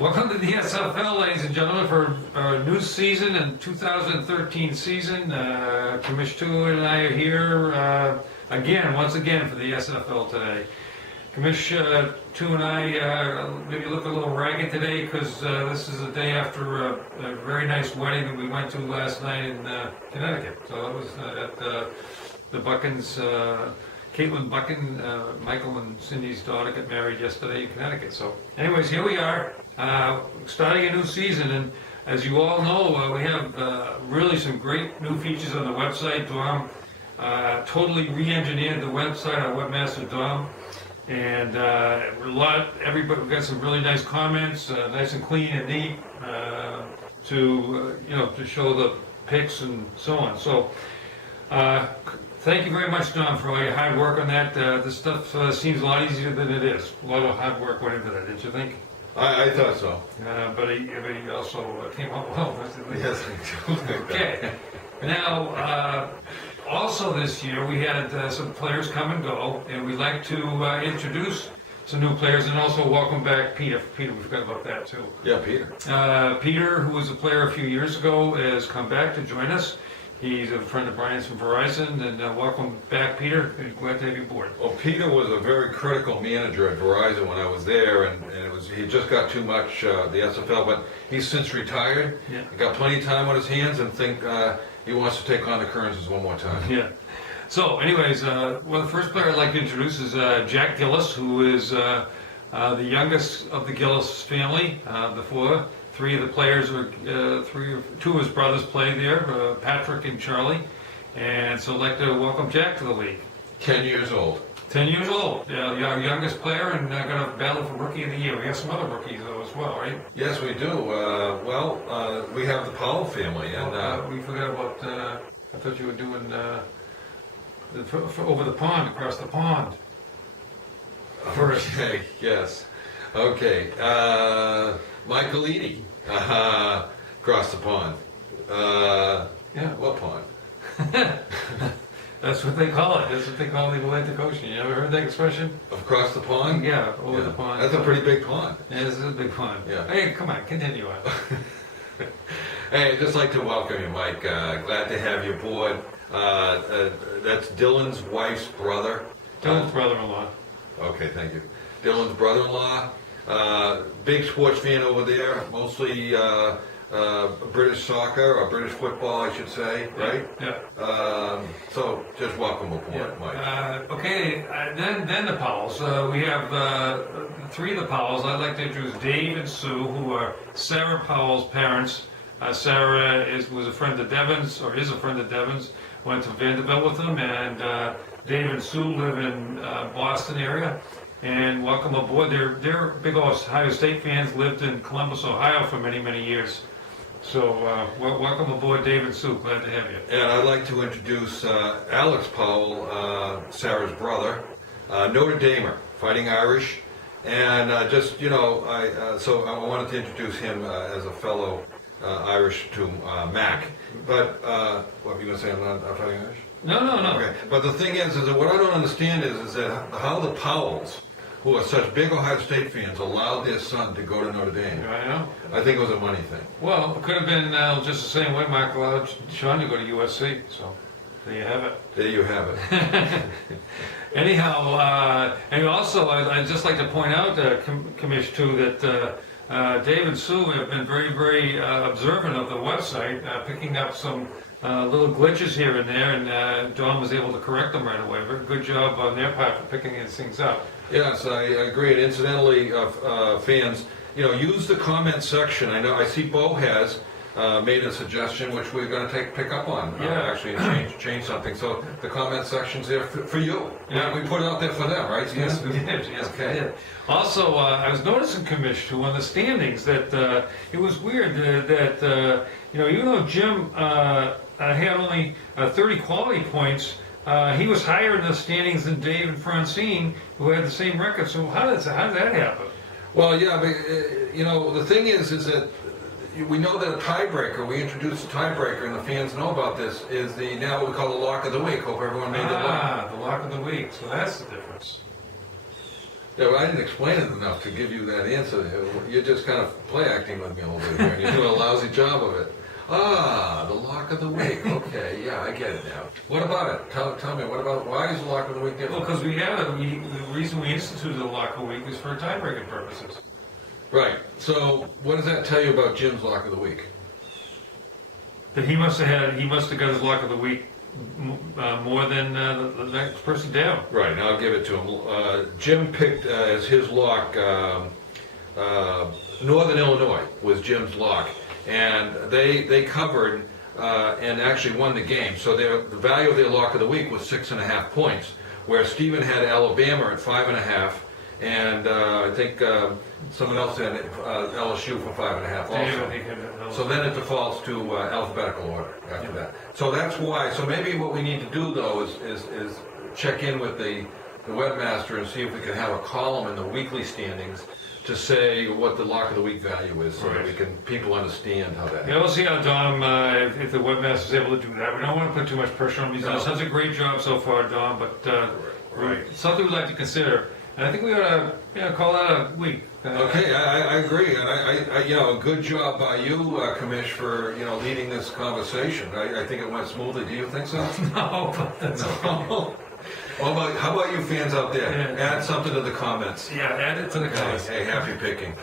Welcome to the SFL, ladies and gentlemen, for our new season and 2013 season. Commish II and I are here once again for the SFL Today. Commish II and I maybe look a little ragged today because this is the day after a very nice wedding that we went to last night in Connecticut. So it was at the Buckins. Caitlin Buckin, Michael and Cindy's daughter got married yesterday in Connecticut. So anyways, here we are, starting a new season, and as you all know, we have really some great new features on the website. Dom totally re-engineered the website, our webmaster Dom, and everybody, we got some really nice comments, nice and clean and neat, to show the pics and so on. So thank you very much, Don, for all your hard work on that. This stuff seems a lot easier than it is. A lot of hard work went into that, didn't you think? I thought so. But he also came up well. Yes, I do. Okay. Now, also this year, we had some players come and go, and we'd like to introduce some new players and also welcome back Peter. Peter, we forgot about that too. Yeah, Peter. Peter, who was a player a few years ago, has come back to join us. He's a friend of Brian's from Verizon, and welcome back, Peter. Glad to have you aboard. Well, Peter was a very critical manager at Verizon when I was there, and he just got too much the SFL, but he's since retired. Yeah. He got plenty of time on his hands, and think he wants to take on the Kearns one more time. Yeah. So, anyways, the first player I'd like to introduce is Jack Gillis, who is the youngest of the Gillis family. Three of the players two of his brothers play there, Patrick and Charlie. And so I'd like to welcome Jack to the league. 10 years old. 10 years old. Our youngest player, and going to battle for Rookie of the Year. We have some other rookies, though, as well, right? Yes, we do. We have the Powell family. And we forgot about, I thought you were doing over the pond, across the pond. Okay, yes. Okay. Michael Eady, across the pond. Yeah. What pond? That's what they call it. That's what they call the Atlantic Ocean. You ever heard that expression? Across the pond? Yeah, over the pond. That's a pretty big pond. Yeah, this is a big pond. Yeah. Hey, come on, continue on. Hey, I'd just like to welcome you, Mike. Glad to have you aboard. That's Dylan's wife's brother. Dylan's brother-in-law. Okay, thank you. Dylan's brother-in-law. Big sports fan over there, mostly British soccer, or British football, I should say, right? Yeah. So just welcome aboard, Mike. Okay, then the Powells. We have three of the Powells. I'd like to introduce Dave and Sue, who are Sarah Powell's parents. Sarah was a friend of Devin's, or is a friend of Devin's. Went to Vanderbilt with them, and Dave and Sue live in Boston area. And welcome aboard. They're big Ohio State fans, lived in Columbus, Ohio for many, many years. So welcome aboard, Dave and Sue. Glad to have you. And I'd like to introduce Alex Powell, Sarah's brother, Notre Damer, Fighting Irish. And so I wanted to introduce him as a fellow Irish to Mac. But what were you going to say? I'm not Fighting Irish? No. Okay. But the thing is that what I don't understand is that how the Powells, who are such big Ohio State fans, allowed their son to go to Notre Dame. I know. I think it was a money thing. Well, it could have been just the same way Mark allowed Sean to go to USC. So there you have it. There you have it. Anyhow, and also I'd just like to point out, Commish, too, that Dave and Sue have been very, very observant of the website, picking up some little glitches here and there, and Dawn was able to correct them right away. Very good job on their part for picking these things up. Yes, I agree. And incidentally, fans, use the comment section. I see Bo has made a suggestion which we're going to pick up on, actually, and change something. So the comment section's there for you. Yeah. We put it out there for them, right? Yes, we did. Yes, okay. we did. Also, I was noticing, Commish, too, on the standings that it was weird that even though Jim had only 30 quality points, he was higher in the standings than Dave and Francine, who had the same record. So how did that happen? Well, yeah, but the thing is that we know that a tiebreaker, we introduced a tiebreaker, and the fans know about this, is now what we call the lock of the week. Hope everyone made the lock. The lock of the week. So that's the difference. Yeah, well, I didn't explain it enough to give you that answer. You're just kind of play acting with me a little bit here, and you're doing a lousy job of it. Ah, the lock of the week. Okay, yeah, I get it now. What about it? Tell me, what about, why is the lock of the week Well, different? because the reason we instituted the lock of the week is for time-breaking purposes. Right, so what does that tell you about Jim's lock of the week? That he must have got his lock of the week more than the next person down. Right, and I'll give it to him. Jim picked as his lock, Northern Illinois was Jim's lock, and they covered and actually won the game. So the value of their lock of the week was 6.5 points, where Stephen had Alabama at 5.5, and I think someone else had LSU for 5.5 also. So then it defaults to alphabetical order after that. So that's why. So maybe what we need to do though is check in with the webmaster and see if we can have a column in the weekly standings to say what the lock of the week value is, so that we can people understand how that. Yeah, we'll see how Dom, if the webmaster is able to do that. We don't want to put too pressure on him. He's done such a great job so far, Dom, but it's something we'd like to consider. And I think we ought to call that a week. Okay, I agree, and I a good job by you, Commish, for leading this conversation. I think it went smoothly. Do you think so? No, but that's No. How about you fans out there? Yeah. Add something to the comments. Yeah, add it to the comments. Hey, happy picking.